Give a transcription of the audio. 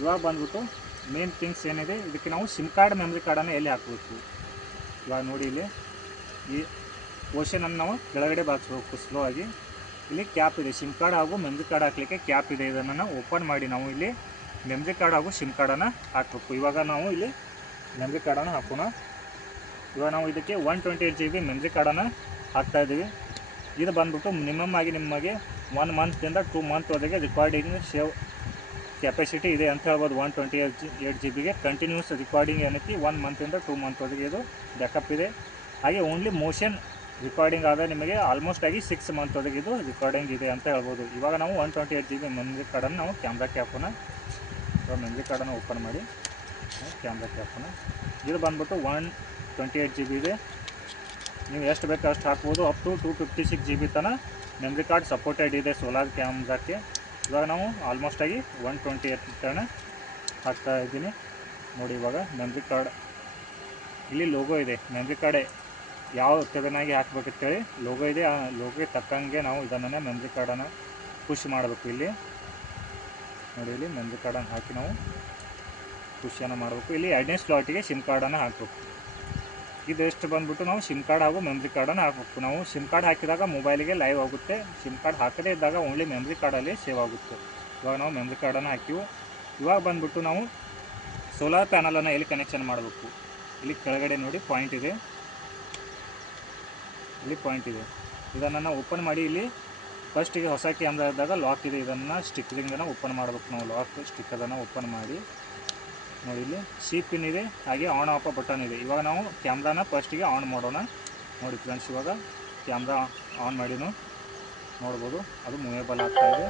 ಇವಾಗ ಬಂದ್ಬಿಟ್ಟು main things ಏನಿದೆ, ಇದಕ್ಕೆ ನಾವು ಸಿಮ್ ಕಾರ್ಡ್ ಮೆಮ್ರಿ ಕಾರ್ಡನ್ನು ಎಲ್ಲಿ ಹಾಕಬೇಕು. ಇವಾಗ ನೋಡಿ ಇಲ್ಲಿ ಈ ಪೋರ್ಷನನ್ನು ನಾವು ಕೆಳಗಡೆ ಬಾಗಿಸ್ಬೇಕು ಸ್ಲೋ ಆಗಿ. ಇಲ್ಲಿ ಕ್ಯಾಪ್ ಇದೆ, ಸಿಮ್ ಕಾರ್ಡ್ ಹಾಗೂ ಮೆಮ್ರಿ ಕಾರ್ಡ್ ಹಾಕಲಿಕ್ಕೆ ಕ್ಯಾಪ್ ಇದೆ. ಇದನ್ನು ಓಪನ್ ಮಾಡಿ ನಾವು ಇಲ್ಲಿ ಮೆಮ್ರಿ ಕಾರ್ಡ್ ಹಾಗೂ ಸಿಮ್ ಕಾರ್ಡನ್ನು ಹಾಕಬೇಕು. ಇವಾಗ ನಾವು ಇಲ್ಲಿ ಮೆಮ್ರಿ ಕಾರ್ಡನ್ನು ಹಾಕೋಣ. ಇವಾಗ ನಾವು ಇದಕ್ಕೆ 128 GB ಮೆಮ್ರಿ ಕಾರ್ಡನ್ನು ಹಾಕ್ತಾಯಿದ್ದೀವಿ. ಇದು ಬಂದ್ಬಿಟ್ಟು ಮಿನಿಮಮ್ ಆಗಿ ನಿಮಗೆ 1 ಮಂತಿಂದ 2 ಮಂತ್ವರೆಗೆ ರಿಕಾರ್ಡಿಂಗ್ ಸೇವ್ ಕೆಪಾಸಿಟಿ ಇದೆ ಅಂತ ಹೇಳ್ಬೋದು. 128 GB ಕಂಟಿನ್ಯೂಸ್ ರಿಕಾರ್ಡಿಂಗ್ ಏನೈತಿ 1 ಮಂತಿಂದ 2 ಮಂತ್ವರೆಗೆ ಇದು ಬ್ಯಾಕಪ್ ಇದೆ. ಹಾಗೆ ಓನ್ಲಿ ಮೋಷನ್ ರಿಕಾರ್ಡಿಂಗ್ ಆದರೆ ನಿಮಗೆ ಆಲ್ಮೋಸ್ಟ್ ಆಗಿ 6 ಮಂತ್ವರೆಗೆ ಇದು ರಿಕಾರ್ಡಿಂಗ್ ಇದೆ ಅಂತ ಹೇಳ್ಬೋದು. ಇವಾಗ ನಾವು 128 GB ಮೆಮ್ರಿ ಕಾರ್ಡನ್ನು ನಾವು ಕ್ಯಾಮ್ರಾಕ್ಕೆ ಹಾಕೋಣ. ಇವಾಗ ಮೆಮ್ರಿ ಕಾರ್ಡನ್ನು ಓಪನ್ ಮಾಡಿ ಕ್ಯಾಮ್ರಾಕ್ಕೆ ಹಾಕೋಣ. ಇದು ಬಂದ್ಬಿಟ್ಟು 128 GB ಇದೆ. ನೀವು ಎಷ್ಟು ಬೇಕು ಅಷ್ಟು ಹಾಕ್ಬೋದು. ಅಪ್ ಟು 256 GB ತನಕ ಮೆಮ್ರಿ ಕಾರ್ಡ್ ಸಪೋರ್ಟೆಡ್ ಇದೆ ಸೋಲಾರ್ ಕ್ಯಾಮ್ರಾಕ್ಕೆ. ಇವಾಗ ನಾವು ಆಲ್ಮೋಸ್ಟ್ ಆಗಿ 128 ತನಕ ಹಾಕ್ತಾ ಇದ್ದೀನಿ ನೋಡಿ. ಇವಾಗ ಮೆಮ್ರಿ ಕಾರ್ಡ್ ಇಲ್ಲಿ ಲೋಗೋ ಇದೆ, ಮೆಮ್ರಿ ಕಾರ್ಡ್ ಯಾವ ತೆಗೆನಾಗಿ ಹಾಕ್ಬೇಕಂತೇಳಿ ಲೋಗೋ ಇದೆ. ಆ ಲೋಗೋಗೆ ತಕ್ಕಂಗೆ ನಾವು ಇದನ್ನು ಮೆಮ್ರಿ ಕಾರ್ಡನ್ನು ಪುಷ್ ಮಾಡಬೇಕು. ಇಲ್ಲಿ ನೋಡಿ, ಇಲ್ಲಿ ಮೆಮ್ರಿ ಕಾರ್ಡನ್ನು ಹಾಕಿ ನಾವು ಪುಷನ್ನು ಮಾಡಬೇಕು. ಇಲ್ಲಿ 2ನೇ ಸ್ಲಾಟಿಗೆ ಸಿಮ್ ಕಾರ್ಡನ್ನು ಹಾಕಬೇಕು. ಇದೆಷ್ಟು ಬಂದ್ಬಿಟ್ಟು ನಾವು ಸಿಮ್ ಕಾರ್ಡ್ ಹಾಗೂ ಮೆಮ್ರಿ ಕಾರ್ಡನ್ನು ಹಾಕಬೇಕು. ನಾವು ಸಿಮ್ ಕಾರ್ಡ್ ಹಾಕಿದಾಗ ಮೊಬೈಲಿಗೆ ಲೈವ್ ಆಗುತ್ತೆ, ಸಿಮ್ ಕಾರ್ಡ್ ಹಾಕದೇ ಇದ್ದಾಗ ಓನ್ಲಿ ಮೆಮ್ರಿ ಕಾರ್ಡಲ್ಲಿ ಸೇವ್ ಆಗುತ್ತೆ. ಇವಾಗ ನಾವು ಮೆಮ್ರಿ ಕಾರ್ಡನ್ನು ಹಾಕಿವು. ಇವಾಗ ಬಂದ್ಬಿಟ್ಟು ನಾವು ಸೋಲಾರ್ ಪ್ಯಾನಲನ್ನು ಎಲ್ಲಿ ಕನೆಕ್ಷನ್ ಮಾಡಬೇಕು. ಇಲ್ಲಿ ಕೆಳಗಡೆ ನೋಡಿ ಪಾಯಿಂಟ್ ಇದೆ, ಇಲ್ಲಿ ಪಾಯಿಂಟ್ ಇದೆ. ಇದನ್ನು ನಾವು ಓಪನ್ ಮಾಡಿ ಇಲ್ಲಿ ಫಸ್ಟಿಗೆ ಹೊಸ ಕ್ಯಾಮ್ರಾ ಇದ್ದಾಗ ಲಾಕ್ ಇದೆ, ಇದನ್ನು ಸ್ಟಿಕ್ಕರಿಂಗನ್ನು ಓಪನ್ ಮಾಡಬೇಕು. ನಾವು ಲಾಕ್ ಸ್ಟಿಕ್ಕರನ್ನು ಓಪನ್ ಮಾಡಿ ನೋಡಿ, ಇಲ್ಲಿ ಸಿ ಪಿನ್ ಇದೆ, ಹಾಗೆ ಆನ್ ಆಫ್ ಬಟನ್ ಇದೆ. ಇವಾಗ ನಾವು ಕ್ಯಾಮ್ರಾನ ಫಸ್ಟಿಗೆ ಆನ್ ಮಾಡೋಣ. ನೋಡಿ ಫ್ರೆಂಡ್ಸ್, ಇವಾಗ ಕ್ಯಾಮ್ರಾ ಆನ್ ಮಾಡಿನೂ ನೋಡ್ಬೋದು, ಅದು ಮೂವೇಬಲ್ ಆಗ್ತಾಯಿದೆ.